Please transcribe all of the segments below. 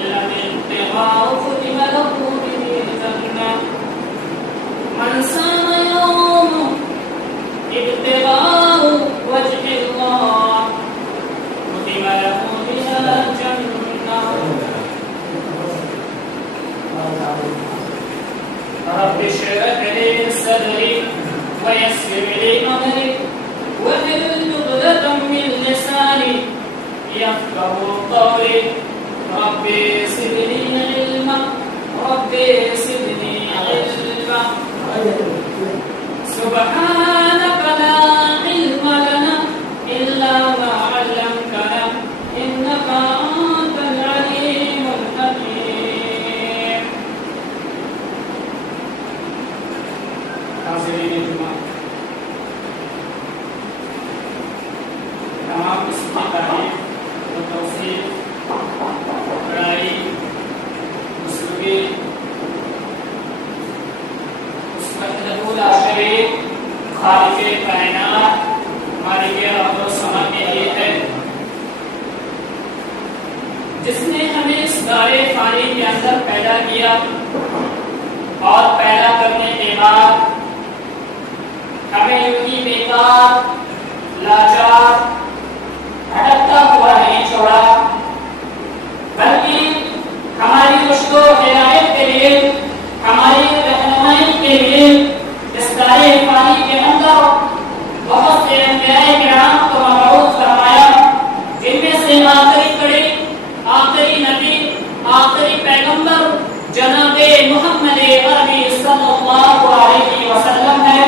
إلا من ابتغاء ختم له به رب اشرح لي صدري ويسر لي أمري واحلل عقدة من لساني يفقهوا قولي رب زدني علما رب زدني علما سبحانك لا علم لنا إلا ما علمتنا إنك أنت العليم الحكيم. حاضرین جمعہ، تمام اس کی تعریف و توصیف بڑائی بزرگی اس وحدہ لا شریک خالق کائنات مالک ارض و سما کے لیے ہے، جس نے ہمیں اس دار فانی کے اندر پیدا کیا اور پیدا کرنے کے بعد ہمیں یوں ہی بیکار لاچار بھٹکتا ہوا نہیں چھوڑا، بلکہ ہماری رشد و ہدایت کے لیے، ہماری رہنمائی کے لیے اس دار فانی کے اندر بہت سے انبیاء کرام کو مبعوث فرمایا، جن میں سے آخری کڑی، آخری نبی، آخری پیغمبر جناب محمد عربی صلی اللہ علیہ وسلم ہے۔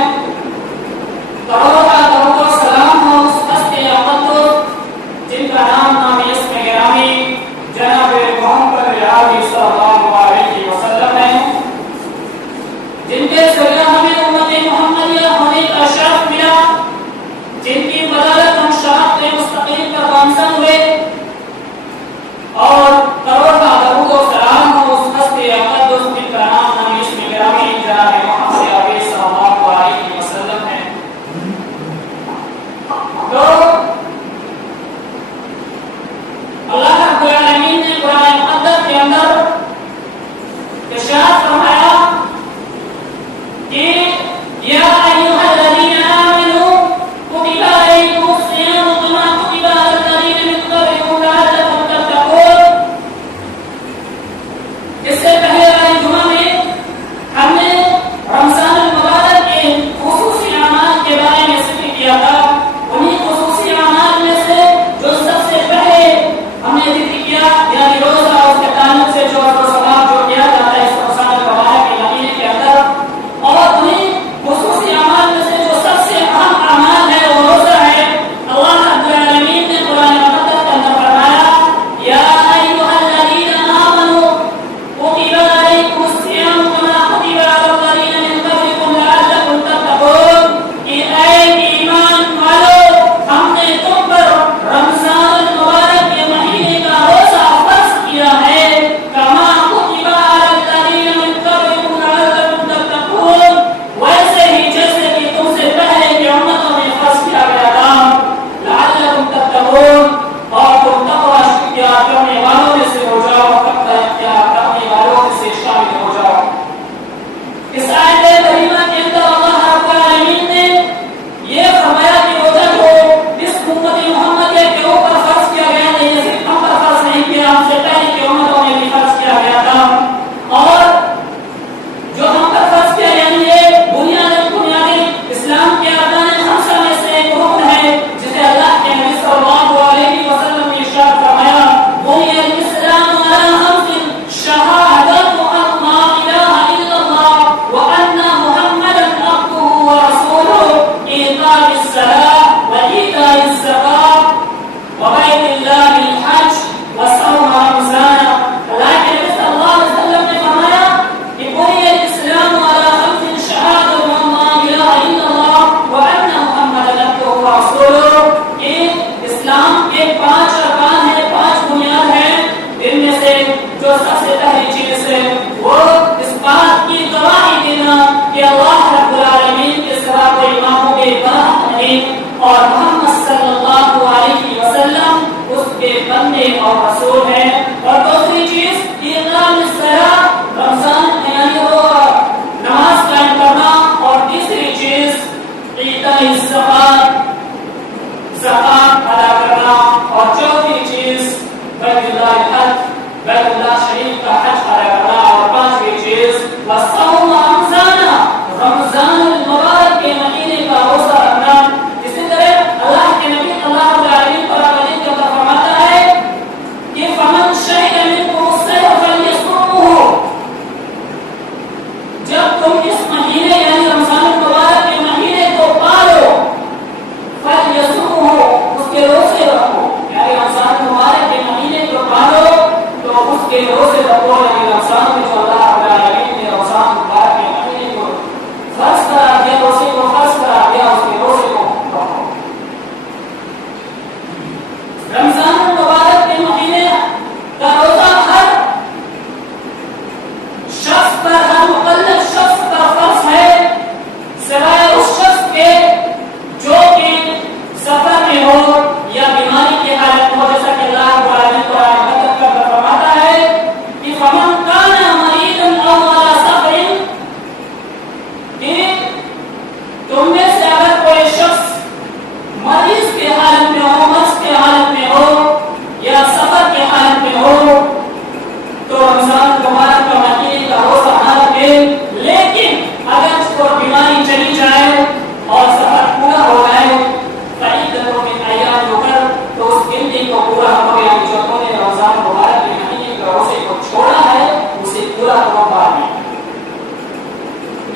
کروڑوں کا کروڑوں سلام ہو اس ہستی اقدس جن کا نام اسم گرامی جناب محمد عربی صلی اللہ علیہ وسلم ہے، جن کے ذریعے ہمیں امت محمدیہ ہونے کا شرف ملا، جن کی بدولت ہم شرف مستقیم پر گامزن ہوئے، اور کروڑ کا درود و سلام ہو اس ہستی اقدس جن کا نام اسم گرامی جناب محمد عربی صلی اللہ علیہ وسلم ہے۔ تو اللہ رب العالمین نے قرآن مقدس کے اندر ارشاد فرمایا کہ یا ایھا الذین آمنوا کتب علیکم الصیام کما کتب علی الذین من قبلکم لعلکم تتقون۔ اس سے پہلے والے جمعہ میں ہم نے رمضان المبارک کے خصوصی اعمال کے بارے میں ذکر کیا تھا، انہیں خصوصی اعمال میں سے جو سب سے پہلے ہم نے ذکر کیا یعنی روزہ اور اس کے تعلق سے جو ثواب جو کیا جاتا ہے اس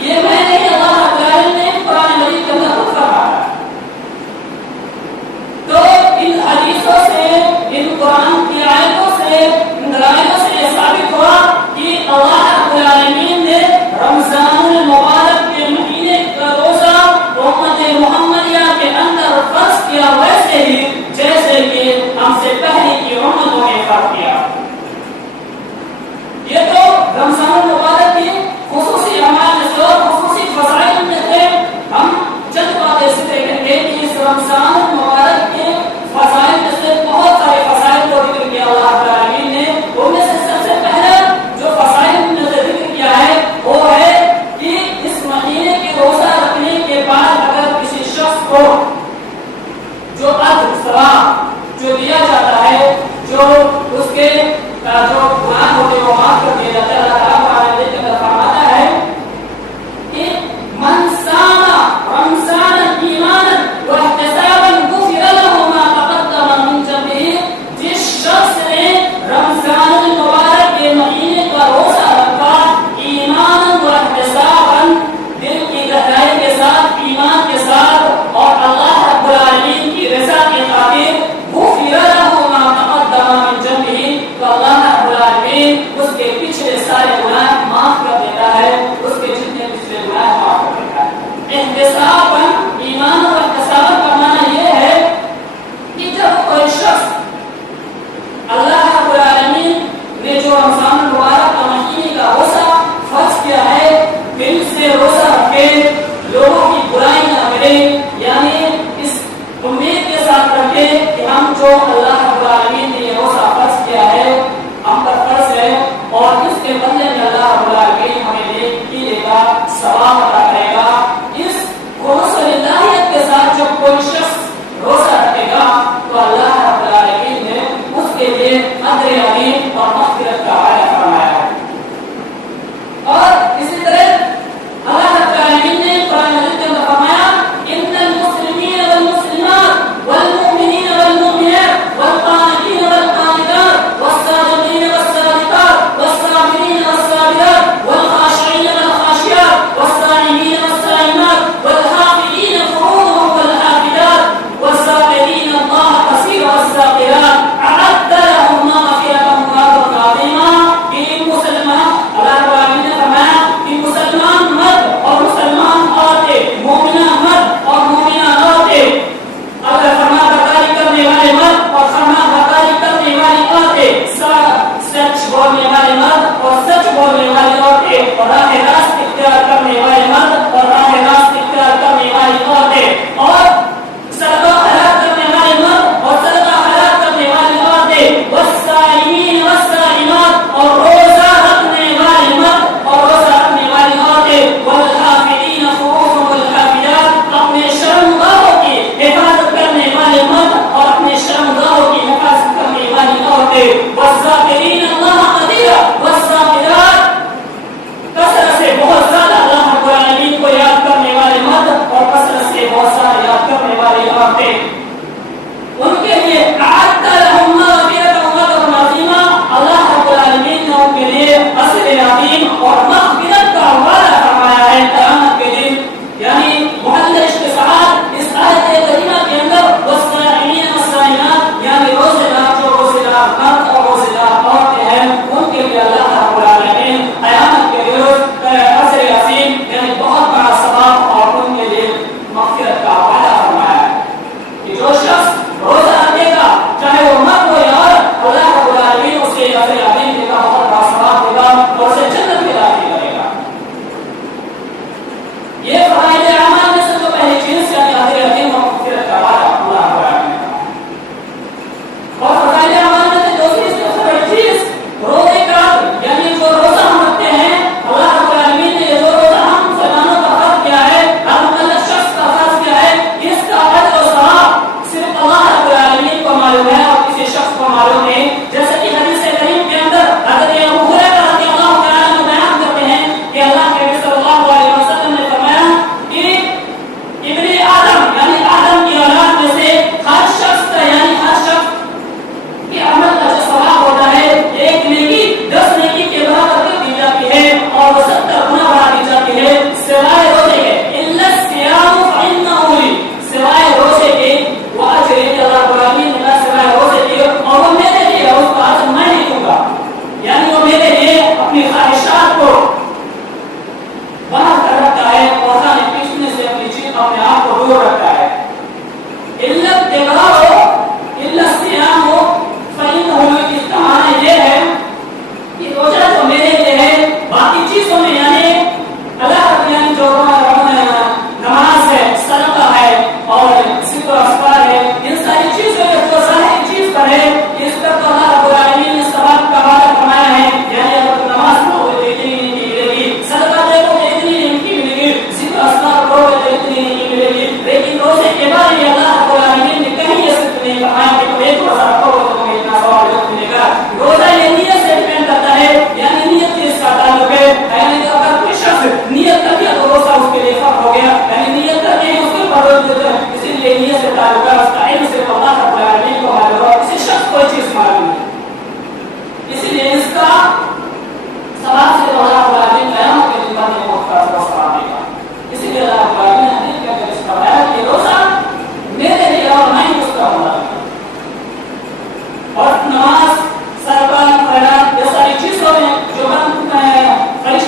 یہ میں نہیں، اللہ رب العالمین نے قرآن مجید کے اندر خود فرمایا۔ تو ان حدیثوں سے، ان قرآن کی آیتوں سے، ان دلائلوں سے یہ ثابت ہوا کہ اللہ رب العالمین نے رمضان المبارک کے مہینے کا روزہ امت محمدیہ کے اندر فرض کیا، ویسے ہی جیسے کہ ہم سے پہلے کی امتوں نے فرض کیا۔ یہ تو رمضان المبارک کی خصوصی اعمال میں سے اور خصوصی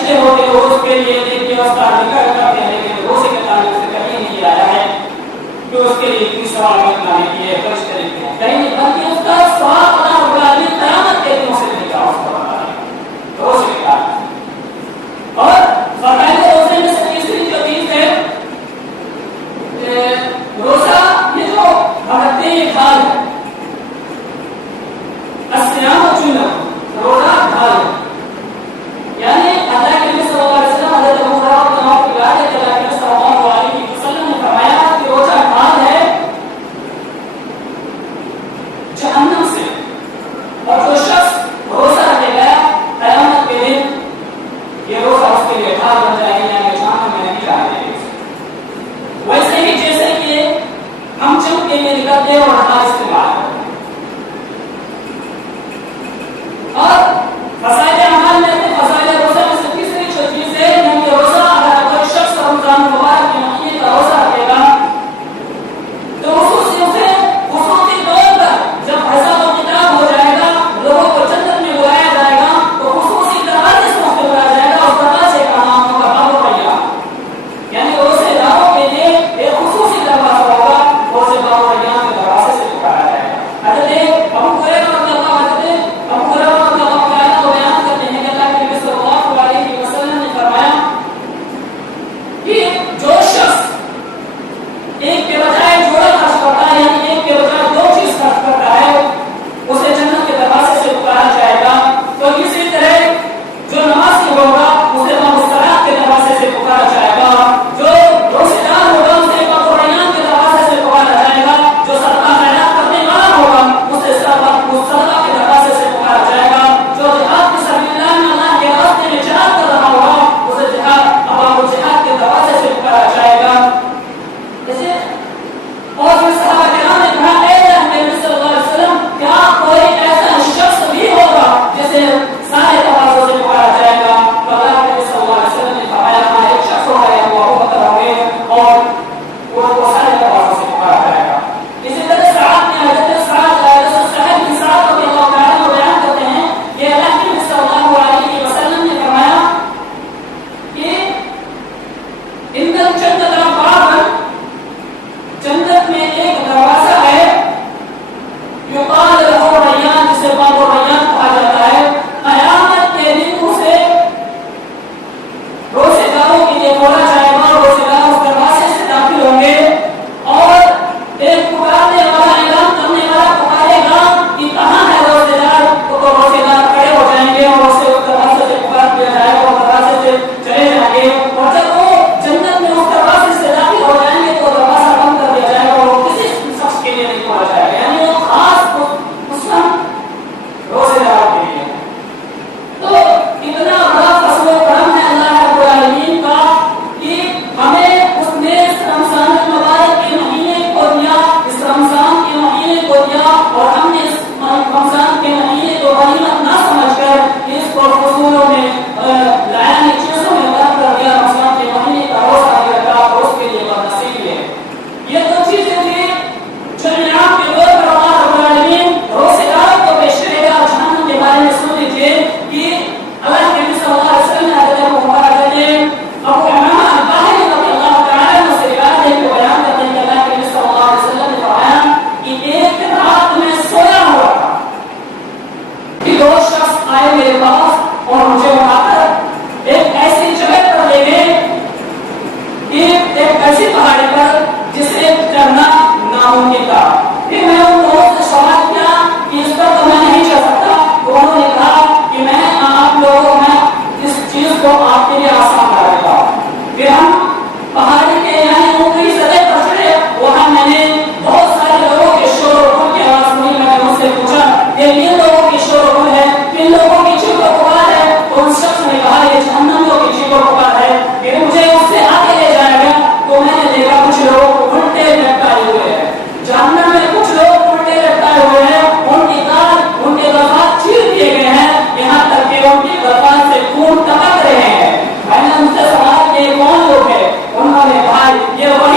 بچے ہوتے ہو اس کے لیے دیکھ کے استاد ذکر کرتے ہیں، لیکن روزے کے تعلق سے کہیں نہیں آیا ہے کہ اس کے لیے اتنی سوال کرنے کی ہے فرض طریقے ہیں کہیں نہیں، بلکہ اس کا سوال اللہ رب العالمین قیامت کے دن سے لے گا اس کو روزے کے تعلق سے۔ اور فرمایا روزے میں سے تیسری جو چیز ہے روزہ یہ جو بھرتے کھال ہے الصيام جنہ روزہ کھال ہے، یعنی اللہ کے نبی صلی اللہ علیہ وسلم حضرت ابو ہریرہ رضی اللہ عنہ روایت ہے کہ اللہ کے نبی صلی اللہ علیہ وسلم نے فرمایا کہ روزہ کھال ہے جہنم سے، اور جو شخص روزہ رکھے گا قیامت کے دن یہ روزہ اس کے لیے ڈھال بن جائے گی، یعنی جہنم میں نہیں جانے دے گی۔ ویسے ہی جیسے کہ ہم چم کے لیے نکلتے ہیں اور ہاتھ استعمال کرتے ہیں، اور فضائل اعمال میں سے فضائل روزہ میں سے تیسری جو چیز ہے کہ روزہ اگر کوئی شخص رمضان مبارک کے مہینے کا روزہ رکھے گا تو خصوصی طور پر جب حساب و کتاب ہو جائے گا، لوگوں کو جنت میں بلایا جائے گا تو خصوصی دروازے سے اس کو بلایا جائے گا، اس دروازے کا نام ہوگا باب الریان، یعنی روزے داروں کے لیے ایک خصوصی دروازہ ہوگا، روزے باب الریان کے دروازے سے پکارا جائے گا۔ حضرت ابو ہریرہ رضی اللہ عنہ بیان کرتے ہیں کہ اللہ کے نبی صلی اللہ علیہ وسلم نے فرمایا کہ جو شخص ایک کے بجائے جوڑا خرچ کرتا ہے، یعنی ایک کے بجائے دو چیز خرچ کرتا ہے، اسے جنت کے دروازے سے پکارا جائے گا۔ تو اسی طرح جو نمازی ہوگا اسے مسترات کے دروازے سے پکارا جائے گا، جو روزہ دار ہوگا اسے باب الریان کے دروازے سے پکارا جائے گا، جو صدقہ خیرات کرنے والا ہوگا اسے صدقہ کے دروازے سے پکارا جائے گا، جو جہاد فی سبیل اللہ میں اللہ کے راستے میں جہاد کر رہا ہوگا اسے ابواب الجہاد کے دروازے سے پکارا جائے گا۔ اور پھر صحابہ کرام نے کہا اے اللہ کے نبی صلی اللہ علیہ وسلم کیا کوئی ایسا شخص بھی ہوگا جسے سارے دروازوں سے پکارا جائے گا؟ تو اللہ کے نبی صلی اللہ علیہ وسلم نے فرمایا ہاں ایک شخص ہوگا یا وہ ابو بکر ہوگے اور وہ سارے دروازوں سے پکارا جائے گا۔ اسی طرح سعد نے حضرت سعد صاحب بن سعد رضی اللہ عنہ بیان کرتے ہیں کہ اللہ کے نبی صلی اللہ علیہ وسلم نے فرمایا کہ ان جنت باب جنت میں ایک دروازہ ہے یقال له ریان، جسے باب الریان کہا جاتا ہے، قیامت کے دن اسے روزے داروں کے لیے کھولا جائے گا، روزے دار اس دروازے سے داخل ہوں گے اور ایک پکارنے والا اعلان کرنے والا پکارے گا کہ کہاں ہے روزے دار، تو روزے دار کھڑے ہو جائیں گے اور اسے اس دروازے سے پکار دیا جائے گا اور دروازے سے چلے جائیں گے، اور جب وہ جنت میں اس دروازے سے داخل ہو جائیں گے تو دروازہ بند کر دیا جائے گا اور کسی شخص کے لیے نہیں کھولا جائے گا، یعنی وہ خاص مسلم روزے دار کے لیے۔ تو اتنا بڑا فضل و کرم ہے اللہ رب العالمین کا کہ ہمیں اس نے رمضان المبارک کے مہینے کو دیا، اس رمضان کے مہینے کو دیا، اور ہم نے اس رمضان کے مہینے کو غنیمت نہ سمجھ کر اس کو فضولوں میں لائن چیزوں میں غرق کر دیا، رمضان کے مہینے کا روزہ نہیں رکھا اور اس کے لیے بدنصیبی ہے۔ یہ دو چیزیں تھیں جو انعام کے طور پر اللہ رب العالمین روزے داروں کو پیش کرے گا۔ جہنم کے بارے میں سن لیجیے کہ اللہ کے نبی صلی اللہ علیہ وسلم نے حضرت ابو امامہ الباہلی رضی اللہ تعالی عنہ سے روایت ہے کہ بیان کرتے ہیں کہ اللہ کے نبی صلی اللہ علیہ وسلم نے فرمایا کہ ایک رات میں سویا ہوا تھا کہ دو شخص آئے میرے پاس اور مجھے اٹھا کر ایک ایسی جگہ پر لے گئے، ایک ایسی پہاڑی پر جسے چڑھنا ناممکن تھا۔ پھر میں ان لوگوں سے سوال کیا کہ اس پر تو میں نہیں چڑھ سکتا، تو انہوں نے کہا کہ میں آپ لوگوں میں اس چیز کو آپ کے لیے آسان کر دیتا ہوں۔ پھر ہم پہاڑی کے یعنی اوپری سطح پر چڑھے، وہاں میں نے بہت سارے لوگوں کے شور و غل کی آواز سنی۔ میں نے ان سے پوچھا کہ کن لوگوں کی شور و غل ہے، کن لوگوں کی چیخ و پکار ہے؟ تو اس شخص نے کہا یہ جہنمیوں کی چیخ و پکار ہے۔ پھر مجھے اس سے آگے لے جائے گا تو میں نے دیکھا کچھ لوگ الٹے لٹکائے ہوئے ہیں، جہنم میں کچھ لوگ الٹے لٹکائے ہوئے ہیں، ان کی دانت ان کے دفات چیر دیے گئے ہیں، یہاں تک کہ ان کی دفات سے خون ٹپک رہے ہیں۔ میں نے ان سے سوال کیا کون لوگ ہیں؟ انہوں نے کہا یہ وہ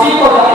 توفیق و